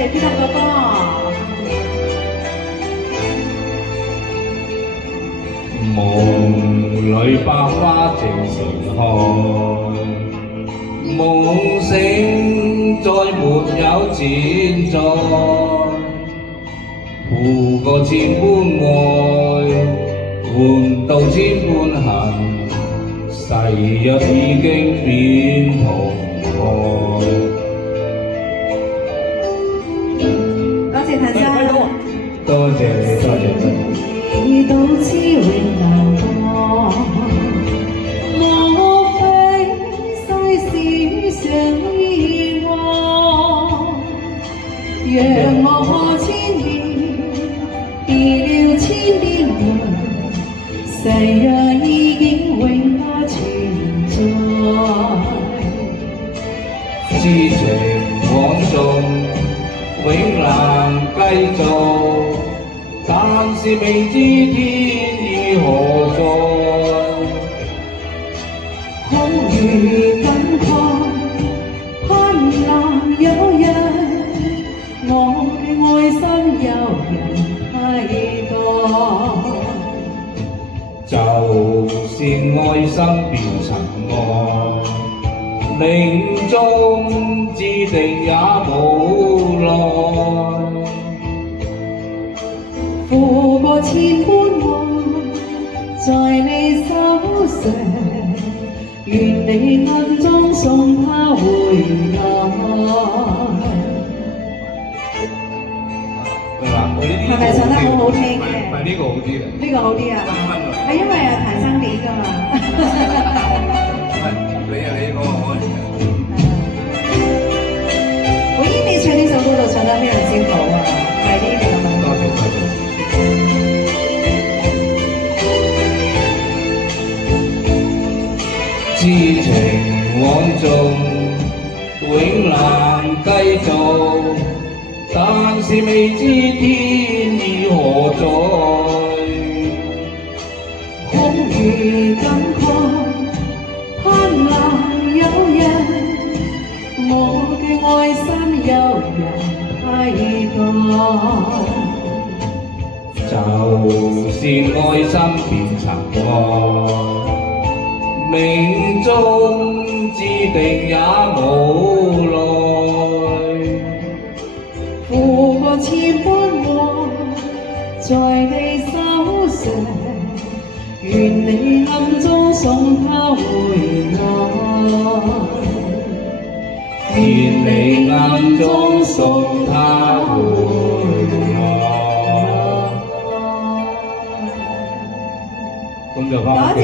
謝 Peter 哥哥。夢裏百花正盛開，夢醒再沒有纏在，付過千般愛，換到千般恨，誓約已經變同愛。多謝譚生，多謝你，多謝你。遇到知永難過，莫非世事上意外，讓我千年變了千變幻，誓約已經永不存在。痴情枉縱，永難繼續。但是未知天意何在，空餘感慨，盼能有日，我嘅愛心有人替代。就是愛心變塵埃，命中注定也無奈。付過千般愛，在你手上，願你暗中送他回來。係咪唱得好好聽嘅？係呢個好啲嘅。呢個好啲啊？係因為譚生你㗎嘛。你嗰個我。我依你唱呢首歌就唱得非常之好啊！係呢個。多謝多謝。痴情枉縱，永難繼續，但是未知天意何在。空餘感慨，盼能有日，我嘅愛心有人替代。就是愛心變塵埃。命中注定也無奈，付過千般愛，在你手上，願你暗中送他回來，願你暗中送他回來。咁就返屋企。